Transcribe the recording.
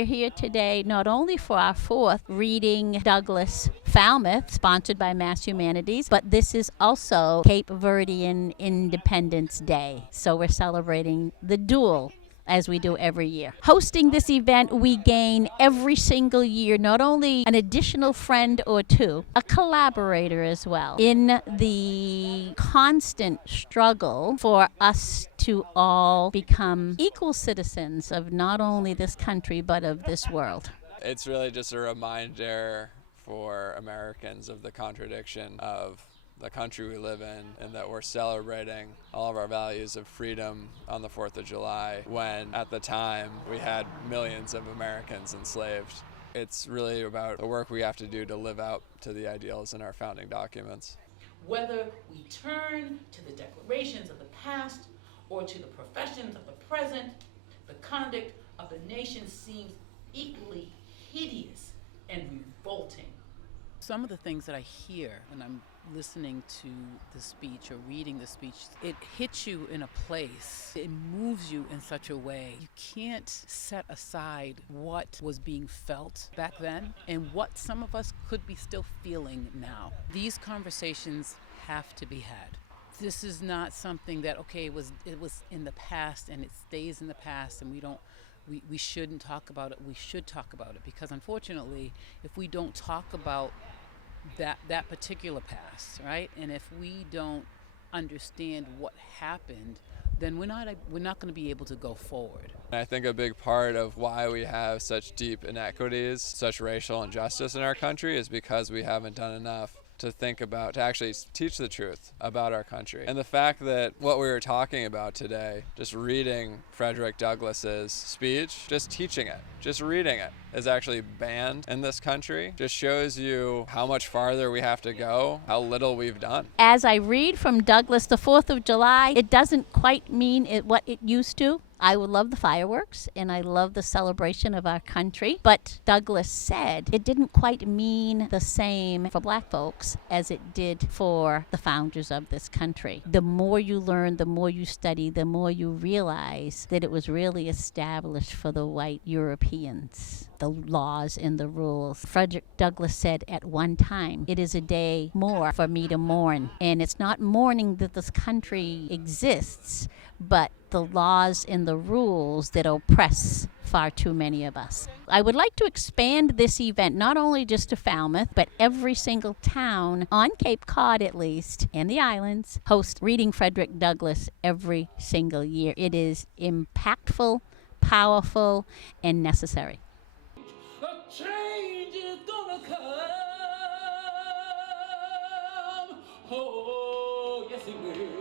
we're here today not only for our fourth Reading Douglas Falmouth, sponsored by Mass Humanities, but this is also Cape Verdean Independence Day. So we're celebrating the dual as we do every year. Hosting this event, we gain every single year not only an additional friend or two, a collaborator as well, in the constant struggle for us to all become equal citizens of not only this country, but of this world. It's really just a reminder for Americans of the contradiction of the country we live in, and that we're celebrating all of our values of freedom on the 4th of July when at the time we had millions of Americans enslaved. It's really about the work we have to do to live out to the ideals in our founding documents. Whether we turn to the declarations of the past or to the professions of the present, the conduct of the nation seems equally hideous and revolting. Some of the things that I hear when I'm listening to the speech or reading the speech, it hits you in a place. It moves you in such a way. You can't set aside what was being felt back then and what some of us could be still feeling now. These conversations have to be had. This is not something that, okay, it was in the past and it stays in the past and we shouldn't talk about it. We should talk about it, because unfortunately, if we don't talk about that particular past, right, and if we don't understand what happened, then we're not going to be able to go forward. I think a big part of why we have such deep inequities, such racial injustice in our country, is because we haven't done enough to think about, to actually teach the truth about our country. And the fact that what we were talking about today, just reading Frederick Douglass's speech, just teaching it, just reading it, is actually banned in this country, just shows you how much farther we have to go, how little we've done. As I read from Douglas, the 4th of July, it doesn't quite mean what it used to. I would love the fireworks and I love the celebration of our country, but Douglas said it didn't quite mean the same for Black folks as it did for the founders of this country. The more you learn, the more you study, the more you realize that it was really established for the white Europeans, the laws and the rules. Frederick Douglass said at one time, it is a day more for me to mourn. And it's not mourning that this country exists, but the laws and the rules that oppress far too many of us. I would like to expand this event not only just to Falmouth, but every single town on Cape Cod at least, and the islands, host Reading Frederick Douglass every single year. It is impactful, powerful, and necessary. A change is gonna come. Oh, yes it will.